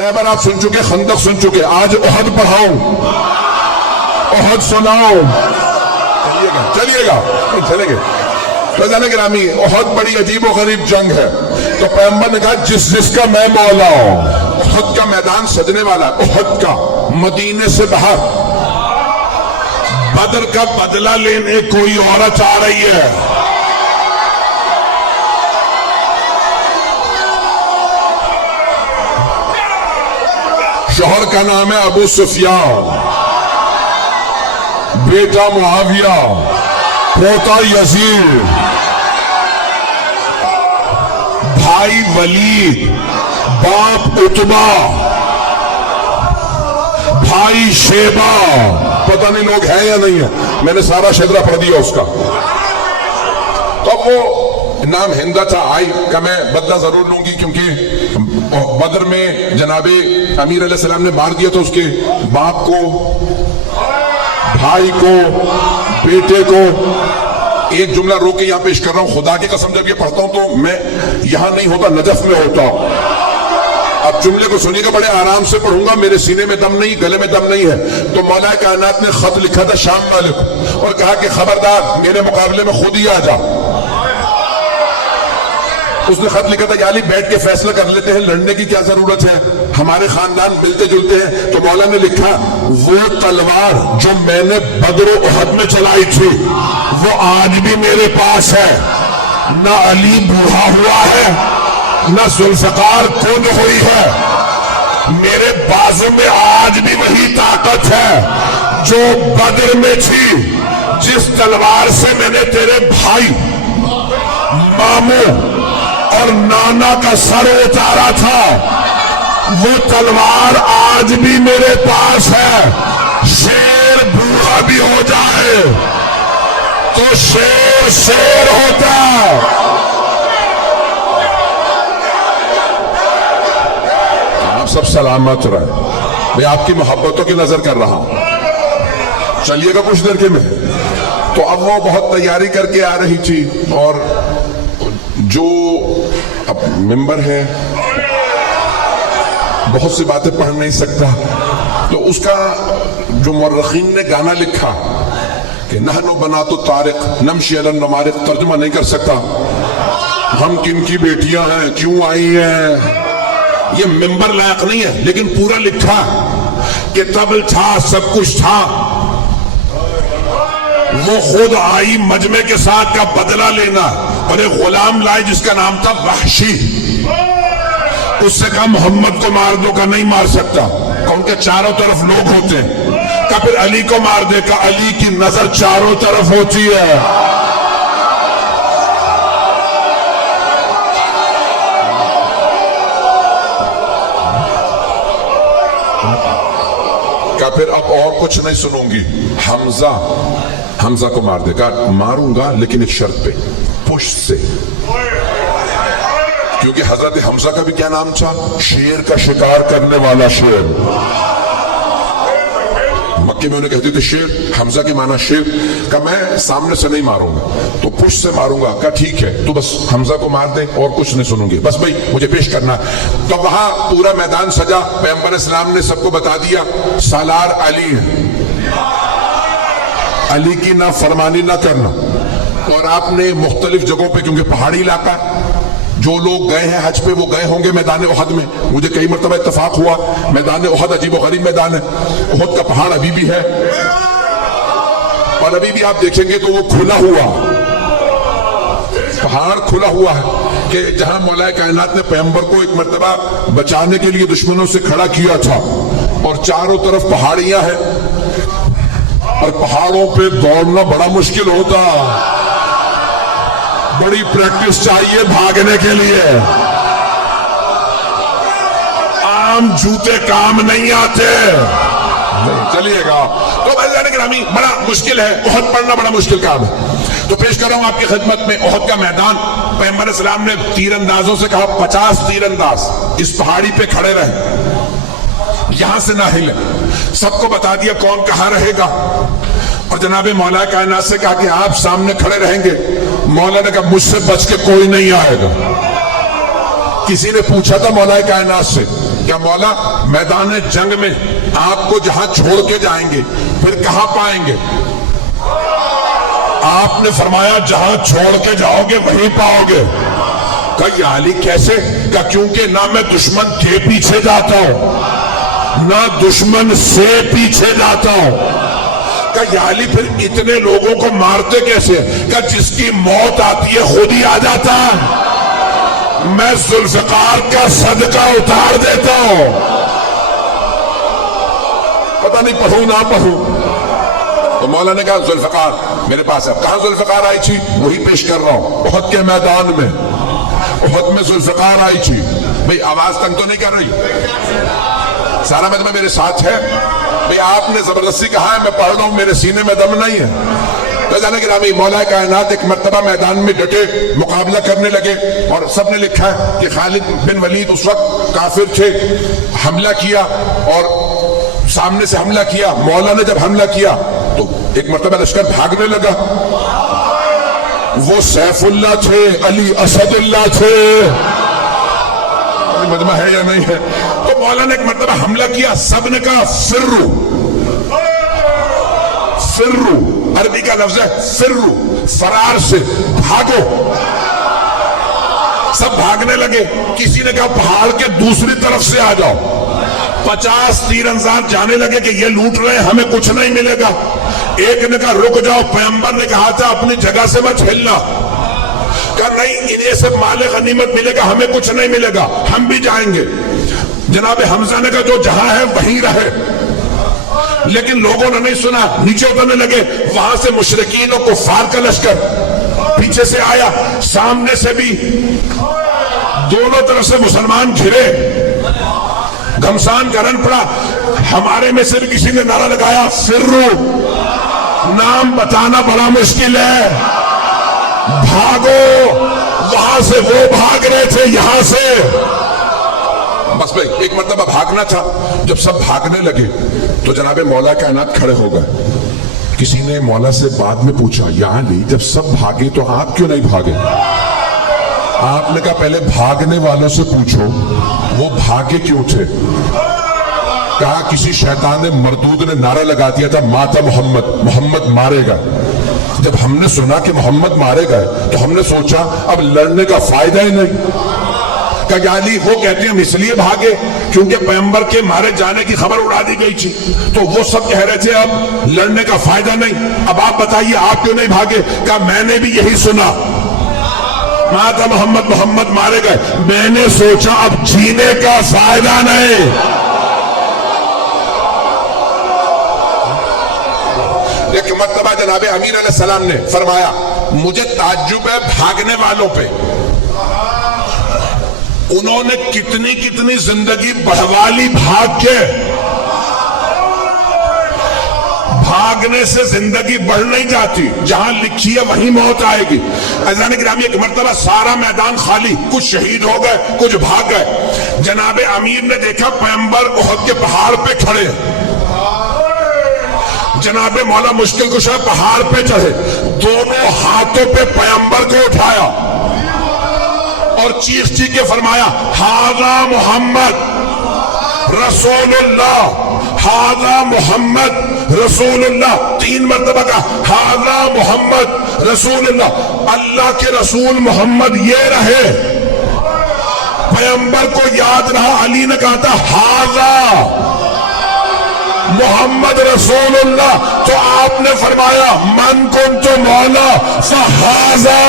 خیبر آپ سن چکے, خندق سن چکے, آج احد پڑھاؤں, احد سناؤ. چلیے گا چلیں گے. رضان گرامی, احد بڑی عجیب و غریب جنگ ہے. تو پیغمبر نے کہا جس کا میں مولا ہوں. احد کا میدان سجنے والا ہے, احد کا, مدینے سے باہر. بدر کا بدلہ لینے کوئی عورت آ رہی ہے. شوہر کا نام ہے ابو سفیان, بیٹا معاویہ, پوتا یزید, بھائی ولید, باپ عتبہ, بھائی شیبہ. پتہ نہیں لوگ ہیں یا نہیں ہیں, میں نے سارا شجرہ پڑھ دیا اس کا. تو وہ نام ہندا تھا. آئی کہ میں بدلہ ضرور لوں گی, کیونکہ بدر میں جناب امیر علیہ السلام نے مار دیا تو اس کے باپ کو, بھائی کو, بیٹے کو. ایک جملہ رو کے یہاں پیش کر رہا ہوں, خدا کی قسم جب یہ پڑھتا ہوں تو میں یہاں نہیں ہوتا, نجف میں ہوتا ہوں. اب جملے کو سنیے گا, بڑے آرام سے پڑھوں گا, میرے سینے میں دم نہیں, گلے میں دم نہیں ہے. تو مولا کائنات نے خط لکھا تھا شام مالک اور کہا کہ خبردار میرے مقابلے میں خود ہی آ جا. اس نے خط لکھا تھا کہ علی بیٹھ کے فیصلہ کر لیتے ہیں, لڑنے کی کیا ضرورت ہے, ہمارے خاندان ملتے جلتے ہیں. تو مولا نے لکھا وہ تلوار جو میں نے بدر و احد میں چلائی تھی وہ آج بھی میرے پاس ہے. نہ علی بوڑھا ہوا ہے, نہ ذوالفقار کن ہوئی ہے, میرے بازو میں آج بھی وہی طاقت ہے جو بدر میں تھی. جس تلوار سے میں نے تیرے بھائی, ماموں اور نانا کا سر اتارا تھا وہ تلوار آج بھی میرے پاس ہے. شیر بوڑھا بھی ہو جائے تو شیر شیر ہوتا. آپ سب سلامت رہے, میں آپ کی محبتوں کی نظر کر رہا ہوں. چلیے گا کچھ دیر کے میں. تو اب وہ بہت تیاری کر کے آ رہی تھی, اور جو اب ممبر ہے بہت سی باتیں پڑھ نہیں سکتا, تو اس کا جو مورخین نے گانا لکھا کہ نحنو بنات الطارق نمشی علی النمارق, ترجمہ نہیں کر سکتا. ہم کن کی بیٹیاں ہیں, کیوں آئی ہیں, یہ ممبر لائق نہیں ہے, لیکن پورا لکھا کہ طبل تھا, سب کچھ تھا, وہ خود آئی مجمع کے ساتھ کا بدلہ لینا, اور ایک غلام لائے جس کا نام تھا وحشی. اس سے کہا محمد کو مار دو, کا نہیں مار سکتا, کہ ان کے چاروں طرف لوگ ہوتے ہیں. کہ پھر علی کو مار دے, کہ علی کی نظر چاروں طرف ہوتی ہے. کہ پھر اب اور کچھ نہیں سنوں گی, حمزہ کو مار دے. کہا ماروں گا لیکن ایک شرط پہ, پشت سے, کیونکہ حضرت حمزہ کا بھی کیا نام تھا, شیر کا شکار کرنے والا شیر. مکے میں انہیں کہتے تھے شیر, حمزہ کی معنی شیر. کہ میں سامنے سے نہیں ماروں گا تو پشت سے ماروں گا. کہا ٹھیک ہے, تو بس حمزہ کو مار دے اور کچھ نہیں سنوں گی, بس بھائی مجھے پیش کرنا. تو وہاں پورا میدان سجا, پیغمبر اسلام نے سب کو بتا دیا سالار علی ہے, علی کی نہ فرمانی نہ کرنا. اور آپ نے مختلف جگہوں پہ, کیونکہ پہاڑی علاقہ, جو لوگ گئے ہیں حج پہ وہ گئے ہوں گے میدان احد میں. مجھے کئی مرتبہ اتفاق ہوا, میدان احد عجیب و غریب میدان ہے. احد کا پہاڑ ابھی بھی ہے, اور ابھی بھی آپ دیکھیں گے تو وہ کھلا ہوا پہاڑ کھلا ہوا ہے, کہ جہاں مولا کائنات نے پیغمبر کو ایک مرتبہ بچانے کے لیے دشمنوں سے کھڑا کیا تھا, اور چاروں طرف پہاڑیاں ہیں, اور پہاڑوں پہ دوڑنا بڑا مشکل ہوتا, بڑی پریکٹس چاہیے بھاگنے کے لیے, عام جوتے کام نہیں آتے. چلیے گا. تو بھائی گرامی بڑا مشکل ہے, احد پڑھنا بڑا مشکل کام ہے. تو پیش کر رہا ہوں آپ کی خدمت میں احد کا میدان. پیغمبر اسلام نے تیر اندازوں سے کہا 50 تیر انداز اس پہاڑی پہ کھڑے رہیں, یہاں سے نہ ہلیں. سب کو بتا دیا کون کہاں رہے گا, اور جناب مولا کائنات سے کہا کہ آپ سامنے کھڑے رہیں گے. مولا نے کہا مجھ سے بچ کے کوئی نہیں آئے گا. کسی نے پوچھا تھا مولا کائنات سے کیا مولا میدان جنگ میں آپ کو جہاں چھوڑ کے جائیں گے پھر کہاں پائیں گے؟ آپ نے فرمایا جہاں چھوڑ کے جاؤ گے وہیں پاؤ گے۔ کہا یا علی کیسے؟ کہا کیونکہ نہ میں دشمن کے پیچھے جاتا ہوں نہ دشمن سے پیچھے جاتا ہوں۔ کہا یا علی پھر اتنے لوگوں کو مارتے کیسے؟ کہا جس کی موت آتی ہے خود ہی آ جاتا ہے، میں ذوالفقار کا صدقہ اتار دیتا ہوں۔ پتہ نہیں پڑھوں نہ پڑھوں۔ تو مولا نے کہا ذوالفقار میرے پاس ہے۔ کہاں ذوالفقار آئی تھی؟ وہی پیش کر رہا ہوں، احد کے میدان میں۔ احد میں ذوالفقار آئی تھی۔ بھئی آواز تنگ تو نہیں کر رہی؟ سارا مجمع میرے ساتھ ہے؟ بھئی آپ نے زبردستی کہا ہے میں پڑھ رہا ہوں، میرے سینے میں دم نہیں ہے۔ جانا گرامی مولا کائنات ایک مرتبہ میدان میں ڈٹے مقابلہ کرنے لگے، اور سب نے لکھا ہے کہ خالد بن ولید اس وقت کافر تھے، حملہ کیا اور سامنے سے حملہ کیا۔ مولا نے جب حملہ کیا تو ایک مرتبہ لشکر بھاگنے لگا۔ وہ سیف اللہ تھے، علی اسد اللہ تھے، مجمع ہے یا نہیں ہے؟ تو مولا نے ایک مرتبہ حملہ کیا، سب نے کہا فرو فرو، عربی کا لفظ ہے فرو، فرار سے بھاگو۔ سب بھاگنے لگے۔ کسی نے کہا پہاڑ کے دوسری طرف سے آ جاؤ۔ 50 تیر انداز جانے لگے کہ یہ لوٹ رہے ہیں ہمیں کچھ نہیں ملے گا۔ ایک نے کہا رک جاؤ، پیغمبر نے کہا تھا اپنی جگہ سے مت ہلنا۔ کہا نہیں انہیں سے مال غنیمت ملے گا ہمیں کچھ نہیں ملے گا، ہم بھی جائیں گے۔ جناب حمزہ نے کہا جو جہاں ہے وہیں رہے، لیکن لوگوں نے نہیں سنا، نیچے اترنے لگے۔ وہاں سے مشرکین اور کفار کا لشکر پیچھے سے آیا، سامنے سے بھی، دونوں طرف سے مسلمان گھرے، گھمسان کرن پڑا۔ ہمارے میں سے بھی کسی نے نعرہ لگایا فرو، نام بتانا بڑا مشکل ہے، بھاگو۔ وہاں سے وہ بھاگ رہے تھے، یہاں سے بس بھائی ایک مرتبہ بھاگنا تھا۔ جب سب بھاگنے لگے تو جناب مولا کائنات کھڑے ہو گئے۔ کسی نے مولا سے بعد میں پوچھا یا علی جب سب بھاگے تو آپ کیوں نہیں بھاگے؟ آپ نے کہا پہلے بھاگنے والوں سے پوچھو وہ بھاگے کیوں تھے۔ کہا کسی شیطان مردود نے نعرہ لگا دیا تھا ماتا محمد، محمد مارے گا۔ جب ہم نے سنا کہ محمد مارے گئے تو ہم نے سوچا اب لڑنے کا فائدہ ہی نہیں۔ کہا علی وہ کہتے ہیں ہم اس لیے بھاگے کیونکہ پیغمبر کے مارے جانے کی خبر اڑا دی گئی تھی، تو وہ سب کہہ رہے تھے اب لڑنے کا فائدہ نہیں، اب آپ بتائیے آپ کیوں نہیں بھاگے؟ کہا میں نے بھی یہی سنا، ماتا محمد، محمد مارے گئے، میں نے سوچا اب جینے کا فائدہ نہیں۔ ایک مرتبہ جناب امیر علیہ السلام نے فرمایا مجھے تعجب ہے بھاگنے والوں پہ، انہوں نے کتنی کتنی زندگی بڑھوا لی بھاگ کے۔ بھاگنے سے زندگی بڑھ نہیں جاتی، جہاں لکھی ہے وہیں موت آئے گی۔ عزیزان گرامی ایک مرتبہ سارا میدان خالی، کچھ شہید ہو گئے کچھ بھاگ گئے۔ جناب امیر نے دیکھا پیغمبر احد کے پہاڑ پہ کھڑے، جناب مولا مشکل کشا پہاڑ پہ چڑھے، دونوں ہاتھوں پہ پیغمبر کو اٹھایا اور چیخ چیخ کے فرمایا ھذا محمد رسول اللہ، ھذا محمد رسول اللہ، 3 مرتبہ کہا ھذا محمد رسول اللہ، اللہ کے رسول محمد یہ رہے۔ پیغمبر کو یاد رہا، علی نے کہا تھا ھذا محمد رسول اللہ، تو آپ نے فرمایا من کنت مولا فھذا،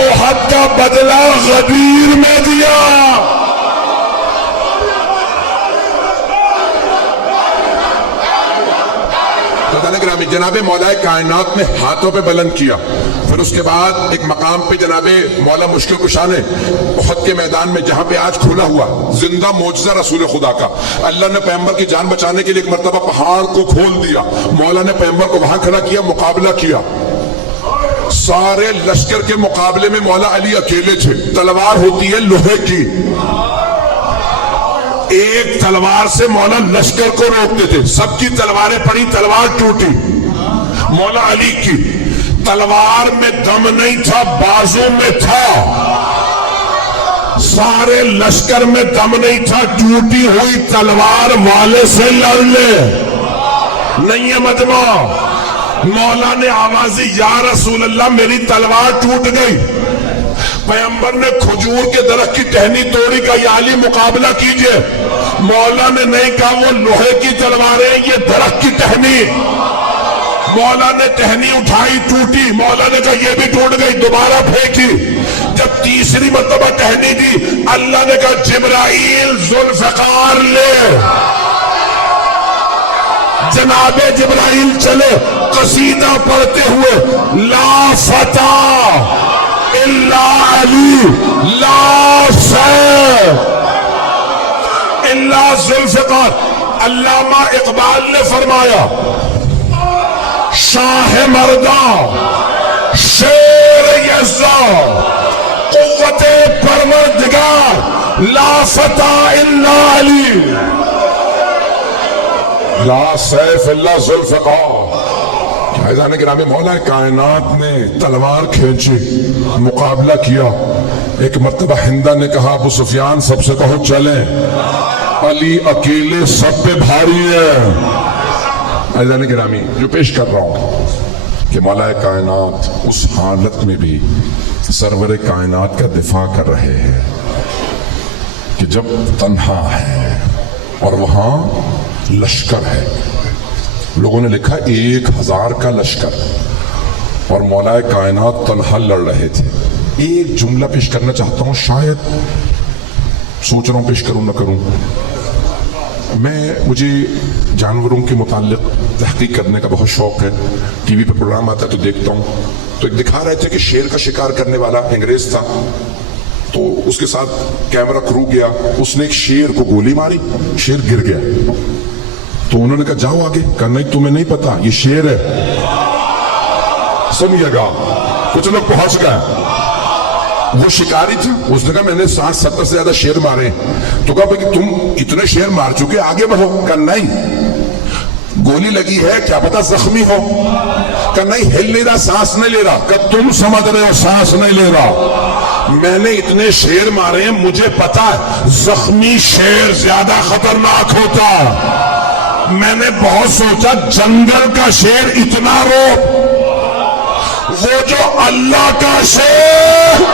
احد کا بدلہ غدیر میں دیا۔ جناب مولا کائنات نے ہاتھوں پہ بلند کیا، پھر اس کے بعد ایک مقام پہ جناب مولا مشکل کشا نے احد کے میدان میں جہاں پہ آج کھلا ہوا زندہ معجزہ رسول خدا کا، اللہ نے پیغمبر کی جان بچانے کے لیے ایک مرتبہ پہاڑ کو کھول دیا، مولا نے پیغمبر کو وہاں کھڑا کیا، مقابلہ کیا۔ سارے لشکر کے مقابلے میں مولا علی اکیلے تھے، تلوار ہوتی ہے لوہے کی، ایک تلوار سے مولا لشکر کو روکتے تھے، سب کی تلواریں پڑی، تلوار ٹوٹی، مولا علی کی تلوار میں دم نہیں تھا، بازو میں تھا، سارے لشکر میں دم نہیں تھا، ٹوٹی ہوئی تلوار والے سے لڑ لے، نہیں ہے مجمع۔ مولا نے آوازی یا رسول اللہ میری تلوار ٹوٹ گئی، پیغمبر نے کھجور کے درخت کی ٹہنی توڑی، کا یا علی مقابلہ کیجئے، مولا نے نہیں کہا وہ لوہے کی تلواریں یہ درخت کی ٹہنی، مولا نے ٹہنی اٹھائی ٹوٹی، مولا نے کہا یہ بھی ٹوٹ گئی، دوبارہ پھینکی، جب تیسری مرتبہ ٹہنی دی اللہ نے کہا جبرائیل ذوالفقار لے، جناب جبرائیل چلے قصیدہ پڑھتے ہوئے لا فتح الا علی لا سیف الا ذوالفقار۔ علامہ اقبال نے فرمایا شاہ مردان شیر یزداں قوت پروردگار لا فتح الا علی لا سیف الا ذوالفقار۔ فیضان گرامی مولا کائنات نے تلوار کھینچی، مقابلہ کیا، ایک مرتبہ ہندہ نے کہا ابو سفیان سب سے کہو چلیں، علی اکیلے سب پہ بھاری ہے۔ فیضان گرامی جو پیش کر رہا ہوں کہ مولا کائنات اس حالت میں بھی سرور کائنات کا دفاع کر رہے ہیں کہ جب تنہا ہے اور وہاں لشکر ہے، لوگوں نے لکھا 1000 کا لشکر، اور مولا کائنات تنہا لڑ رہے تھے۔ ایک جملہ پیش کرنا چاہتا ہوں، شاید سوچ رہا ہوں پیش کروں نہ کروں۔ مجھے جانوروں کے متعلق تحقیق کرنے کا بہت شوق ہے، ٹی وی پہ پروگرام آتا ہے تو دیکھتا ہوں، تو ایک دکھا رہے تھے کہ شیر کا شکار کرنے والا انگریز تھا، تو اس کے ساتھ کیمرہ کرو گیا، اس نے ایک شیر کو گولی ماری، شیر گر گیا، تو انہوں نے کہا جاؤ آگے، کہا نہیں تمہیں نہیں پتا یہ شیر ہے۔ سنیے گا کچھ لوگ پہنچ گئے، وہ شکاری تھا، اس نے کہا میں نے 60-70 سے زیادہ شیر مارے، تو کہا بھئی تم اتنے شیر مار چکے آگے بڑھو، کہا نہیں گولی لگی ہے کیا پتا زخمی ہو، کہا نہیں ہل نہیں رہا سانس نہیں لے رہا، کہا تم سمجھ رہے ہو سانس نہیں لے رہا، میں نے اتنے شیر مارے ہیں مجھے پتا ہے زخمی شیر زیادہ خطرناک ہوتا، میں نے بہت سوچا جنگل کا شیر اتنا رو، وہ جو اللہ کا شیر